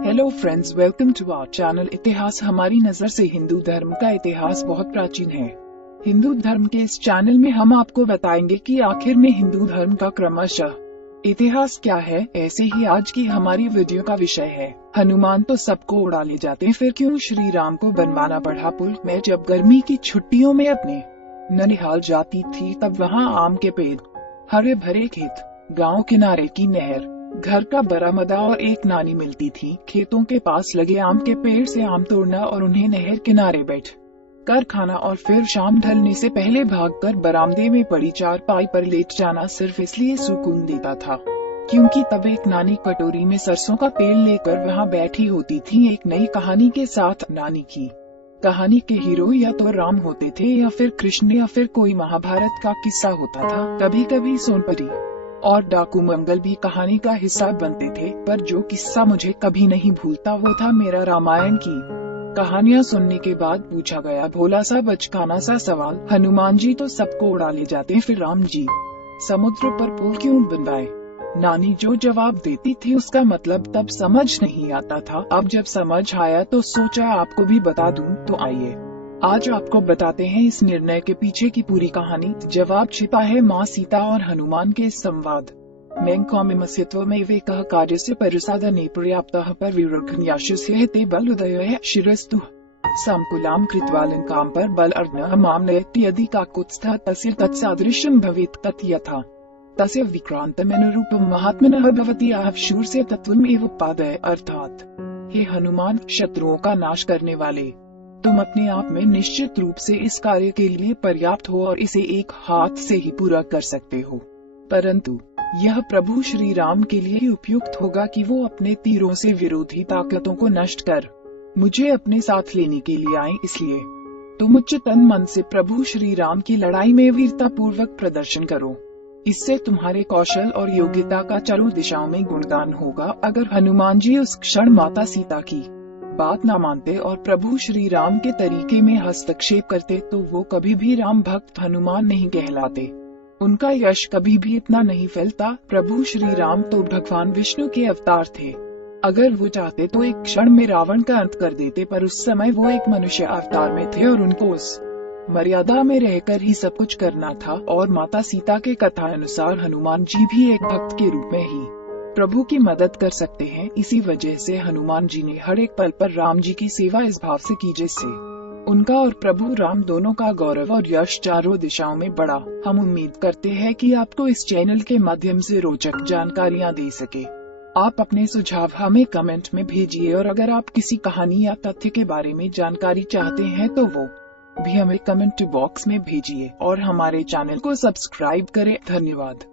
Hello friends, welcome to our channel. इतिहास हमारी नजर से हिंदू धर्म का इतिहास बहुत प्राचीन है। हिंदू धर्म के इस चैनल में हम आपको बताएंगे कि आखिर में हिंदू धर्म का क्रमशः इतिहास क्या है। ऐसे ही आज की हमारी वीडियो का विषय है, हनुमान तो सबको उड़ा ले जाते, फिर क्यों श्री राम को बनवाना पड़ा पुल। मैं जब गर्मी की छुट्टियों में अपने ननिहाल जाती थी तब वहाँ आम के पेड़, हरे भरे खेत, गांव किनारे की नहर, घर का बरामदा और एक नानी मिलती थी। खेतों के पास लगे आम के पेड़ से आम तोड़ना और उन्हें नहर किनारे बैठ कर खाना और फिर शाम ढलने से पहले भागकर बरामदे में पड़ी चारपाई पर लेट जाना सिर्फ इसलिए सुकून देता था क्योंकि तब एक नानी कटोरी में सरसों का तेल लेकर वहाँ बैठी होती थी, एक नई कहानी के साथ। नानी की कहानी के हीरो या तो राम होते थे या फिर कृष्ण या फिर कोई महाभारत का किस्सा होता था। कभी कभी सोनपरी और डाकू मंगल भी कहानी का हिस्सा बनते थे, पर जो किस्सा मुझे कभी नहीं भूलता वो था मेरा रामायण की कहानियाँ सुनने के बाद पूछा गया भोला सा बचकाना सा सवाल, हनुमान जी तो सबको उड़ा ले जाते, फिर राम जी समुद्र पर पुल क्यों बनवाए। नानी जो जवाब देती थी उसका मतलब तब समझ नहीं आता था। अब जब समझ आया तो सोचा आपको भी बता दूं, तो आइए आज आपको बताते हैं इस निर्णय के पीछे की पूरी कहानी। जवाब छिपा है माँ सीता और हनुमान के इस संवाद में। कौमिमस्यत्व में वे कह कार्य से परिसाधने पर्याप्त पर विरघ्न्याशुस्य ते बल उदय शिरस्तु संकुलाम कृत्वा लंकाम पर बल अर्घ्न माम नयति यदि काकुत्स्थः तस्य तत्सादृशं भवेत् तत् यथा तस्य विक्रांतमनुरूपं महात्मनः भवति शूर से तत्त्वमेव पादय। अर्थात हे हनुमान, शत्रुओं का नाश करने वाले, तुम अपने आप में निश्चित रूप से इस कार्य के लिए पर्याप्त हो और इसे एक हाथ से ही पूरा कर सकते हो, परंतु यह प्रभु श्री राम के लिए उपयुक्त होगा कि वो अपने तीरों से विरोधी ताकतों को नष्ट कर मुझे अपने साथ लेने के लिए आए। इसलिए तुम उच्च तन मन से प्रभु श्री राम की लड़ाई में वीरता पूर्वक प्रदर्शन करो। इससे तुम्हारे कौशल और योग्यता का चारों दिशाओं में गुणगान होगा। अगर हनुमान जी उस क्षण माता सीता की बात न मानते और प्रभु श्री राम के तरीके में हस्तक्षेप करते तो वो कभी भी राम भक्त हनुमान नहीं कहलाते, उनका यश कभी भी इतना नहीं फैलता। प्रभु श्री राम तो भगवान विष्णु के अवतार थे। अगर वो चाहते तो एक क्षण में रावण का अंत कर देते, पर उस समय वो एक मनुष्य अवतार में थे और उनको उस मर्यादा में रहकर ही सब कुछ करना था। और माता सीता के कथा अनुसार हनुमान जी भी एक भक्त के रूप में ही प्रभु की मदद कर सकते हैं। इसी वजह से हनुमान जी ने हर एक पल पर राम जी की सेवा इस भाव से की जिससे उनका और प्रभु राम दोनों का गौरव और यश चारों दिशाओं में बढ़ा। हम उम्मीद करते हैं कि आपको इस चैनल के माध्यम से रोचक जानकारियाँ दे सके। आप अपने सुझाव हमें कमेंट में भेजिए और अगर आप किसी कहानी या तथ्य के बारे में जानकारी चाहते हैं तो वो भी हमें कमेंट बॉक्स में भेजिए और हमारे चैनल को सब्सक्राइब करें। धन्यवाद।